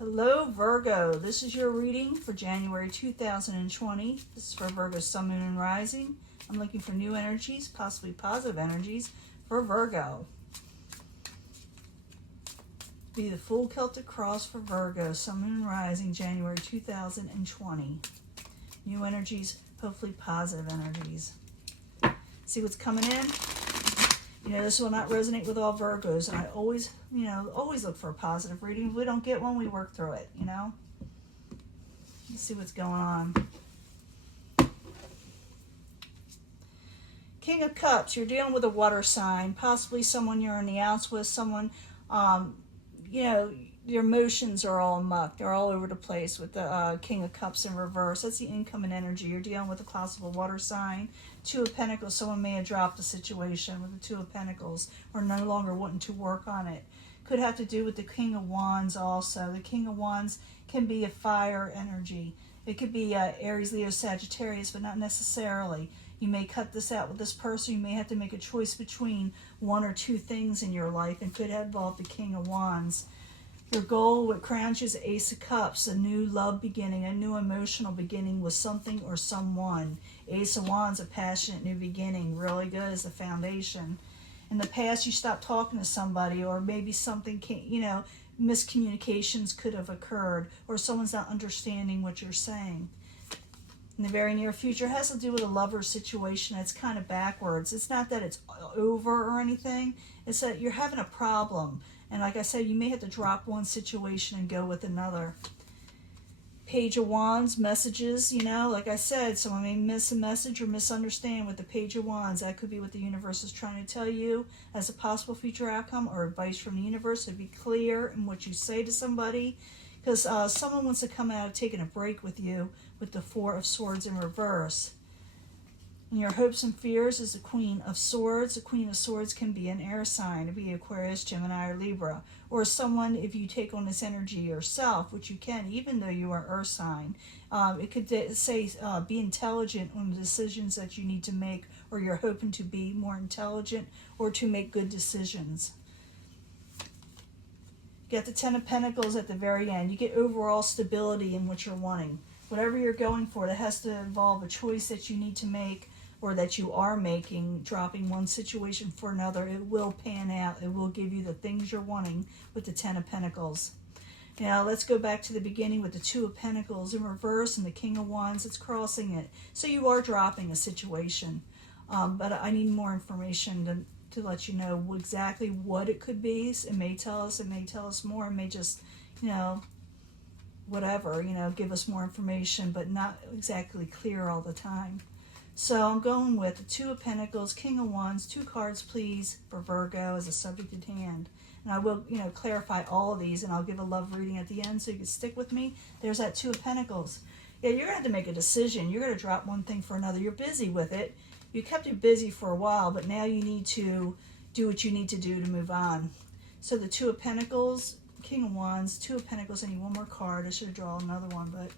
Hello Virgo, this is your reading for January 2020. This is for Virgo Sun, Moon, and Rising. I'm looking for new energies, possibly positive energies for Virgo. Be the full Celtic cross for Virgo, Sun, Moon, and Rising, January 2020. New energies, hopefully positive energies. See what's coming in? You know, this will not resonate with all Virgos, and I always, always look for a positive reading. If we don't get one, we work through it, Let's see what's going on. King of Cups, you're dealing with a water sign, possibly someone you're in the outs with, someone, your emotions are all mucked. They're all over the place with the King of Cups in reverse. That's the incoming energy. You're dealing with a possible water sign. Two of Pentacles, someone may have dropped the situation with the Two of Pentacles or no longer wanting to work on it. Could have to do with the King of Wands also. The King of Wands can be a fire energy. It could be Aries, Leo, Sagittarius, but not necessarily. You may cut this out with this person. You may have to make a choice between one or two things in your life and could involve the King of Wands. Your goal, what crowns you, is Ace of Cups, a new love beginning, a new emotional beginning with something or someone. Ace of Wands, a passionate new beginning, really good as the foundation. In the past, you stopped talking to somebody, or maybe something, miscommunications could have occurred, or someone's not understanding what you're saying. In the very near future, it has to do with a lover situation that's kind of backwards. It's not that it's over or anything. It's that you're having a problem. And like I said, you may have to drop one situation and go with another. Page of Wands, messages, like I said, someone may miss a message or misunderstand with the Page of Wands. That could be what the universe is trying to tell you as a possible future outcome or advice from the universe. So be clear in what you say to somebody, because someone wants to come out of taking a break with you with the Four of Swords in reverse. And your hopes and fears is the Queen of Swords. The Queen of Swords can be an air sign. It could be Aquarius, Gemini, or Libra. Or someone, if you take on this energy yourself, which you can, even though you are Earth sign. It could say be intelligent on the decisions that you need to make, or you're hoping to be more intelligent or to make good decisions. You got the Ten of Pentacles at the very end. You get overall stability in what you're wanting. Whatever you're going for, that has to involve a choice that you need to make or that you are making, dropping one situation for another. It will pan out. It will give you the things you're wanting with the Ten of Pentacles. Now, let's go back to the beginning with the Two of Pentacles in reverse and the King of Wands. It's crossing it. So you are dropping a situation. But I need more information to let you know exactly what it could be. It may tell us more. It may just, whatever, give us more information, but not exactly clear all the time. So I'm going with the Two of Pentacles, King of Wands, 2 cards please for Virgo as a subject at hand. And I will, clarify all of these, and I'll give a love reading at the end so you can stick with me. There's that Two of Pentacles. Yeah, you're going to have to make a decision. You're going to drop one thing for another. You're busy with it. You kept it busy for a while, but now you need to do what you need to do to move on. So the Two of Pentacles, King of Wands, Two of Pentacles. I need one more card. I should have drawn another one, but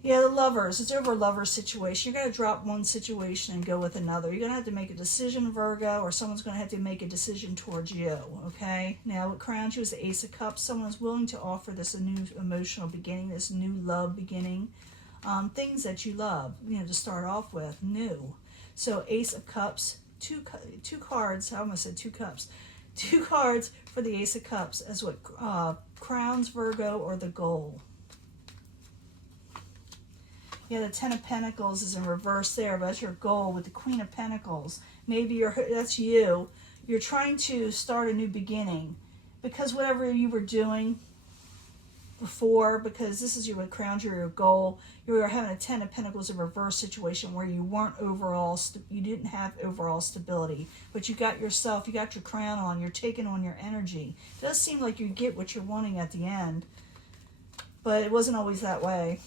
yeah, the Lovers. It's over a lover situation. You're going to drop one situation and go with another. You're going to have to make a decision, Virgo, or someone's going to have to make a decision towards you, okay? Now, what crowns you is the Ace of Cups. Someone's willing to offer this a new emotional beginning, this new love beginning. Things that you love, to start off with, new. So Ace of Cups, two cards. I almost said 2 cups. 2 cards for the Ace of Cups as what crowns Virgo or the goal. Yeah, the Ten of Pentacles is in reverse there, but that's your goal with the Queen of Pentacles. Maybe that's you. You're trying to start a new beginning because whatever you were doing before, because this is what crowns your goal, you were having a Ten of Pentacles in reverse situation where you weren't you didn't have overall stability, but you got your crown on, you're taking on your energy. It does seem like you get what you're wanting at the end, but it wasn't always that way.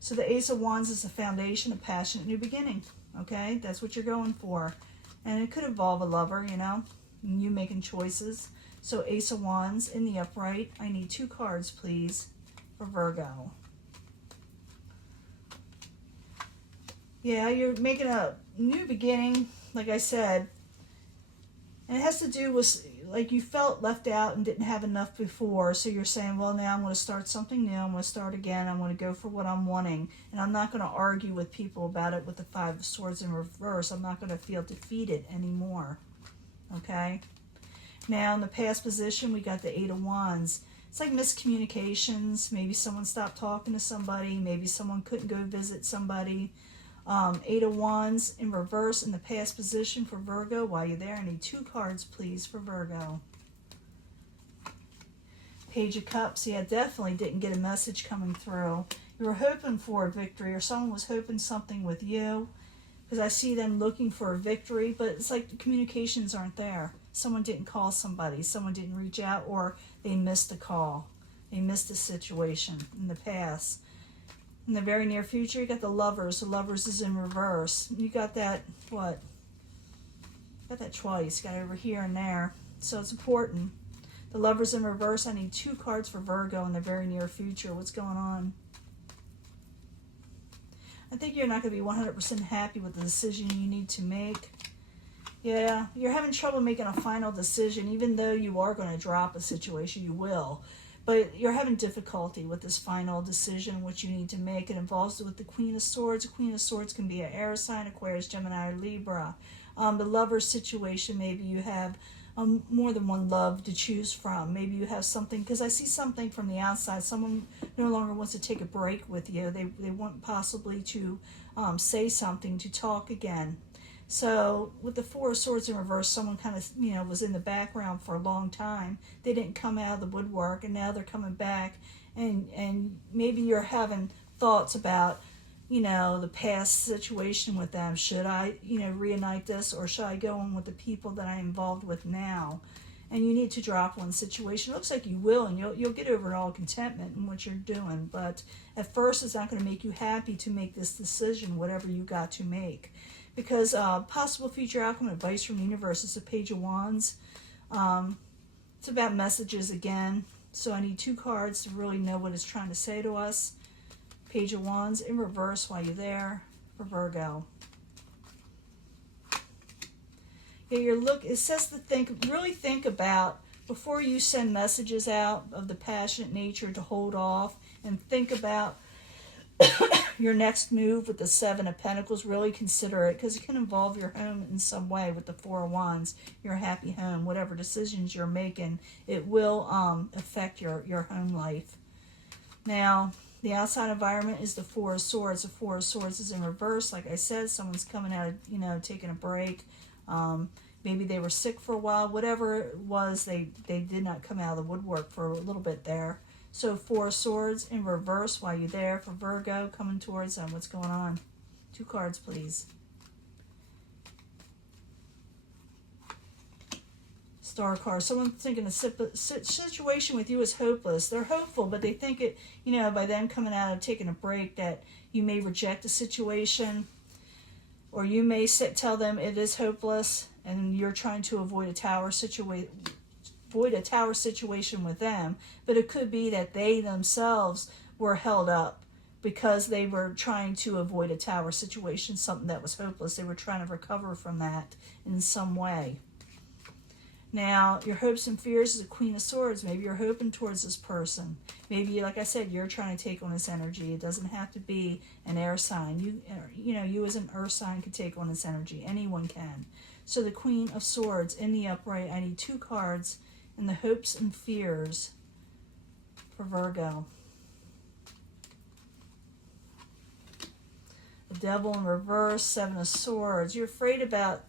So the Ace of Wands is the foundation, a passionate new beginning, okay? That's what you're going for. And it could involve a lover, you making choices. So Ace of Wands in the upright. I need 2 cards, please, for Virgo. Yeah, you're making a new beginning. Like I said, And it has to do with, like, you felt left out and didn't have enough before. So you're saying, well, now I'm going to start something new. I'm going to start again. I'm going to go for what I'm wanting. And I'm not going to argue with people about it with the Five of Swords in reverse. I'm not going to feel defeated anymore. Okay? Now, in the past position, we got the Eight of Wands. It's like miscommunications. Maybe someone stopped talking to somebody. Maybe someone couldn't go visit somebody. Eight of Wands in reverse in the past position for Virgo. While you're there, I need 2 cards, please, for Virgo. Page of Cups. Yeah, definitely didn't get a message coming through. You were hoping for a victory, or someone was hoping something with you, because I see them looking for a victory, but it's like the communications aren't there. Someone didn't call somebody. Someone didn't reach out, or they missed a call. They missed a situation in the past. In the very near future, you got the Lovers. The Lovers is in reverse. You got that, what? Got that twice. Got it over here and there. So it's important. The Lovers in reverse. I need 2 cards for Virgo in the very near future. What's going on? I think you're not going to be 100% happy with the decision you need to make. Yeah, you're having trouble making a final decision, even though you are going to drop a situation. You will. But you're having difficulty with this final decision, which you need to make. It involves with the Queen of Swords. The Queen of Swords can be an air sign, Aquarius, Gemini, or Libra. The lover situation, maybe you have more than one love to choose from. Maybe you have something, because I see something from the outside. Someone no longer wants to take a break with you. They want possibly to say something, to talk again. So with the Four of Swords in reverse, someone kind of, was in the background for a long time. They didn't come out of the woodwork, and now they're coming back. And maybe you're having thoughts about, the past situation with them. Should I, reunite this, or should I go on with the people that I'm involved with now? And you need to drop one situation. It looks like you will, and you'll get over all contentment in what you're doing. But at first, it's not going to make you happy to make this decision, whatever you got to make. Because possible future outcome advice from the universe is a Page of Wands. It's about messages again. So I need 2 cards to really know what it's trying to say to us. Page of Wands in reverse while you're there for Virgo. Yeah, it says to really think about, before you send messages out of the passionate nature, to hold off and think about your next move with the Seven of Pentacles. Really consider it, because it can involve your home in some way with the Four of Wands, your happy home. Whatever decisions you're making, it will affect your home life. Now, the outside environment is the Four of Swords. The Four of Swords is in reverse. Like I said, someone's coming out of, taking a break. Maybe they were sick for a while. Whatever it was, they did not come out of the woodwork for a little bit there. So 4 of Swords in reverse while you're there for Virgo, coming towards them. What's going on? 2 cards, please. Star card. Someone thinking the situation with you is hopeless. They're hopeful, but they think it, by them coming out of taking a break, that you may reject the situation, or you may tell them it is hopeless, and you're trying to avoid a tower situation with them. But it could be that they themselves were held up because they were trying to avoid a tower situation, something that was hopeless. They were trying to recover from that in some way. Now, your hopes and fears is a Queen of Swords. Maybe you're hoping towards this person. Maybe, like I said, you're trying to take on this energy. It doesn't have to be an air sign. You as an earth sign can take on this energy. Anyone can. So the Queen of Swords in the upright. I need 2 cards in the hopes and fears for Virgo. The Devil in reverse, 7 of Swords. You're afraid about...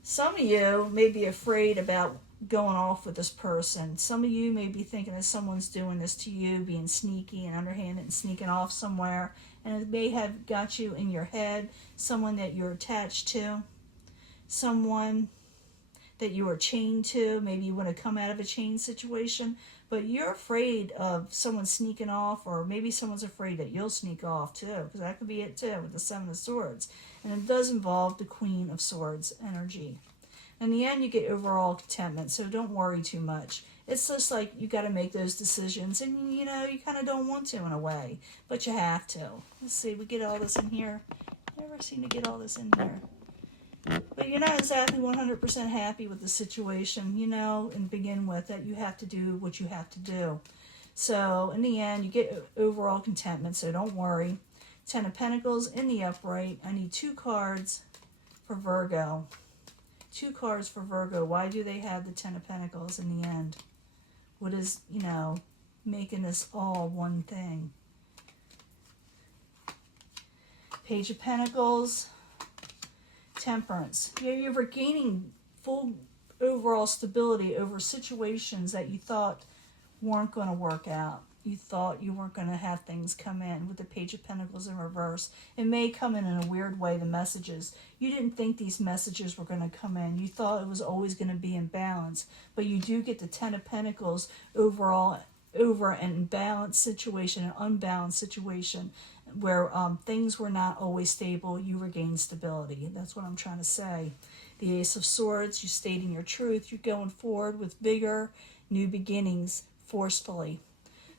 Some of you may be afraid about going off with this person. Some of you may be thinking that someone's doing this to you, being sneaky and underhanded and sneaking off somewhere. And it may have got you in your head, someone that you're attached to, someone that you are chained to. Maybe you want to come out of a chain situation, but you're afraid of someone sneaking off, or maybe someone's afraid that you'll sneak off too, because that could be it too with the 7 of Swords. And it does involve the Queen of Swords energy. In the end, you get overall contentment, so don't worry too much. It's just like you got to make those decisions, and you kind of don't want to in a way, but you have to. Let's see, we get all this in here. Never seem to get all this in here. But you're not exactly 100% happy with the situation, you know, and begin with that you have to do what you have to do. So in the end, you get overall contentment, so don't worry. 10 of Pentacles in the upright. I need 2 cards for Virgo. 2 cards for Virgo. Why do they have the 10 of Pentacles in the end? What is, you know, making this all one thing? Page of Pentacles. Temperance. You're regaining full overall stability over situations that you thought weren't going to work out. You thought you weren't going to have things come in with the Page of Pentacles in reverse. It may come in a weird way, the messages. You didn't think these messages were going to come in. You thought it was always going to be in balance. But you do get the 10 of Pentacles overall over an imbalanced situation, an unbalanced situation, where things were not always stable. You regained stability. That's what I'm trying to say. The Ace of Swords, you stating your truth. You're going forward with vigor, new beginnings, forcefully.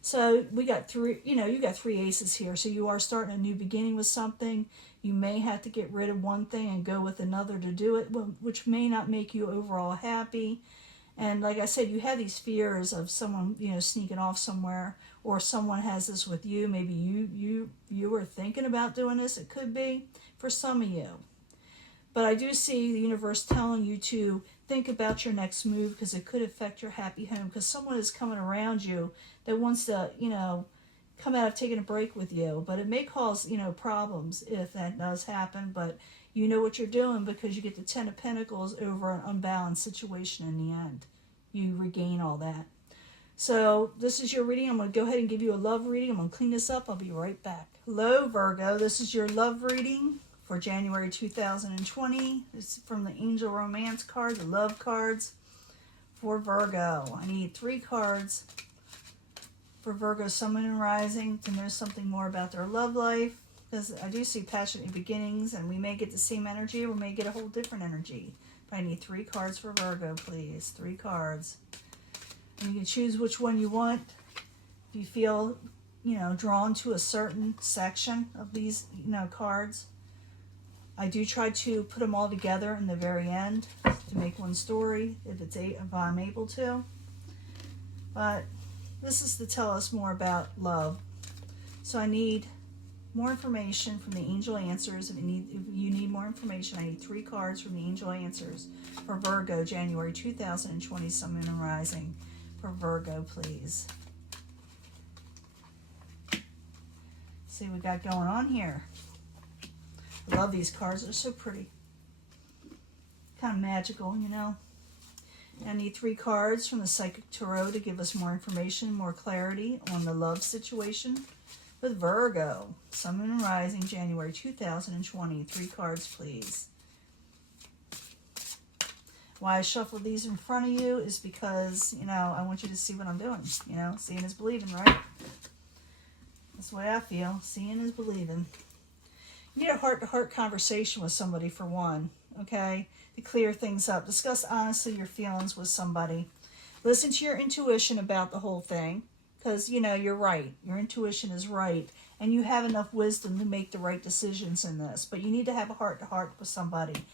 So we got 3, you know, you got 3 aces here. So you are starting a new beginning with something. You may have to get rid of one thing and go with another to do it, which may not make you overall happy. And like I said, you have these fears of someone, you know, sneaking off somewhere, or someone has this with you. Maybe you were thinking about doing this. It could be for some of you. But I do see the universe telling you to think about your next move, because it could affect your happy home, because someone is coming around you that wants to, you know, come out of taking a break with you. But it may cause, you know, problems if that does happen. But you know what you're doing, because you get the 10 of Pentacles over an unbalanced situation in the end. You regain all that. So this is your reading. I'm going to go ahead and give you a love reading. I'm going to clean this up. I'll be right back. Hello, Virgo. This is your love reading for January 2020. This is from the Angel Romance card, the love cards for Virgo. I need 3 cards for Virgo Sun, Moon, and Rising to know something more about their love life. Because I do see passionate beginnings, and we may get the same energy, or we may get a whole different energy. But I need 3 cards for Virgo, please. 3 cards. And you can choose which one you want. If you feel, you know, drawn to a certain section of these, you know, cards. I do try to put them all together in the very end to make one story, if I'm able to. But this is to tell us more about love. So I need more information from the Angel Answers. If you need more information, I need 3 cards from the Angel Answers for Virgo, January 2020, Sun, Moon, and Rising. For Virgo, please. See what we got going on here. I love these cards. They're so pretty. Kind of magical, you know. I need 3 cards from the Psychic Tarot to give us more information, more clarity on the love situation with Virgo, Sun, Moon, and Rising, January 2020. 3 cards, please. Why I shuffled these in front of you is because, you know, I want you to see what I'm doing. You know, seeing is believing, right? That's the way I feel. Seeing is believing. You need a heart-to-heart conversation with somebody, for one, okay? To clear things up. Discuss honestly your feelings with somebody. Listen to your intuition about the whole thing. Because, you know, you're right. Your intuition is right. And you have enough wisdom to make the right decisions in this. But you need to have a heart-to-heart with somebody.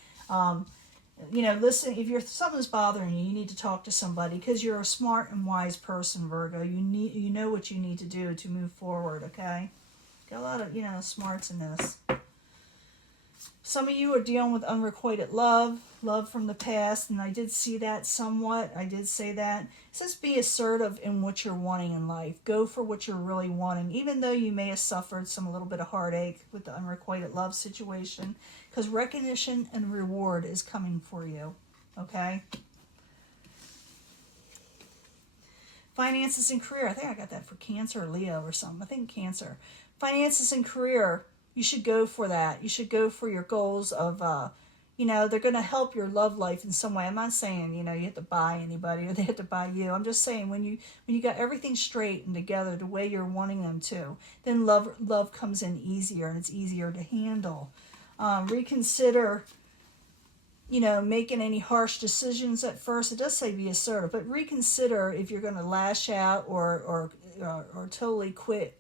You know, listen, if something's bothering you, you need to talk to somebody. Because you're a smart and wise person, Virgo. You know what you need to do to move forward, okay? Got a lot of, you know, smarts in this. Some of you are dealing with unrequited love from the past, and I did see that somewhat. I did say that. It says be assertive in what you're wanting in life. Go for what you're really wanting, even though you may have suffered a little bit of heartache with the unrequited love situation, because recognition and reward is coming for you, okay? Finances and career. I think I got that for Cancer or Leo or something. I think Cancer. Finances and career. You should go for that. You should go for your goals of, you know, they're going to help your love life in some way. I'm not saying, you know, you have to buy anybody or they have to buy you. I'm just saying when you got everything straight and together the way you're wanting them to, then love comes in easier, and it's easier to handle. Reconsider making any harsh decisions at first. It does say be assertive, but reconsider if you're going to lash out or totally quit.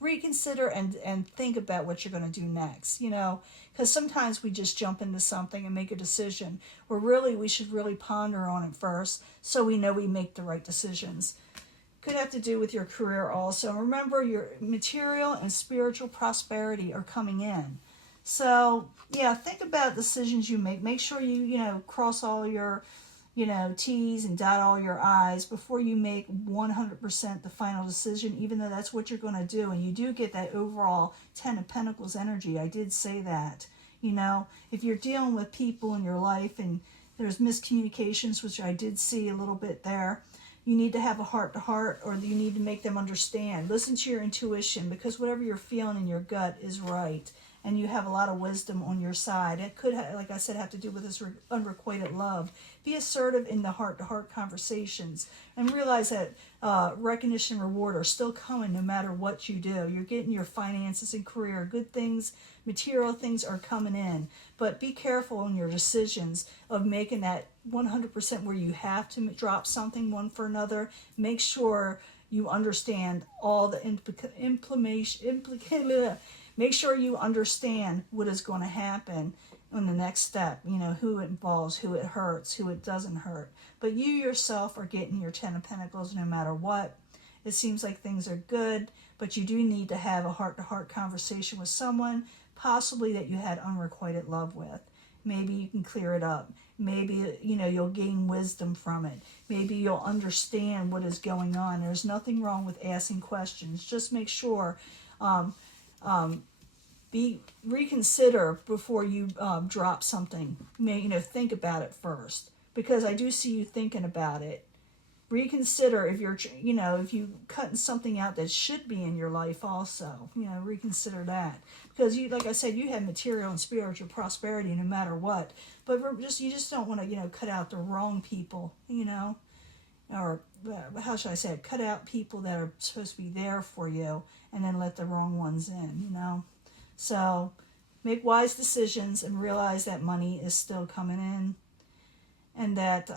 Reconsider and think about what you're going to do next. Because sometimes we just jump into something and make a decision where really we should really ponder on it first, so we know we make the right decisions. Could have to do with your career also. Remember, your material and spiritual prosperity are coming in. So, yeah, think about decisions you make. Make sure you cross all your, T's and dot all your I's before you make 100% the final decision, even though that's what you're going to do. And you do get that overall Ten of Pentacles energy. I did say that. If you're dealing with people in your life and there's miscommunications, which I did see a little bit there, you need to have a heart-to-heart, or you need to make them understand. Listen to your intuition, because whatever you're feeling in your gut is right. And you have a lot of wisdom on your side. It could, like I said, have to do with this unrequited love. Be assertive in the heart-to-heart conversations, and realize that recognition and reward are still coming no matter what you do. You're getting your finances and career. Good things, material things are coming in. But be careful in your decisions of making that 100% where you have to drop something one for another. Make sure you understand all the Make sure you understand what is going to happen on the next step. Who it involves, who it hurts, who it doesn't hurt. But you yourself are getting your Ten of Pentacles no matter what. It seems like things are good, but you do need to have a heart-to-heart conversation with someone, possibly that you had unrequited love with. Maybe you can clear it up. Maybe, you'll gain wisdom from it. Maybe you'll understand what is going on. There's nothing wrong with asking questions. Just make sure reconsider before you drop something. Think about it first, because I do see you thinking about it. Reconsider if if you cutting something out that should be in your life also. Reconsider that, because like I said, you have material and spiritual prosperity no matter what. But you just don't want to cut out the wrong people. Or how should I say it? Cut out people that are supposed to be there for you, and then let the wrong ones in. So make wise decisions and realize that money is still coming in, and that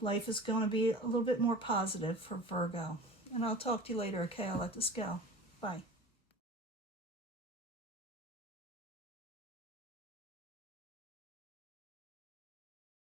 life is going to be a little bit more positive for Virgo. And I'll talk to you later, okay? I'll let this go. Bye.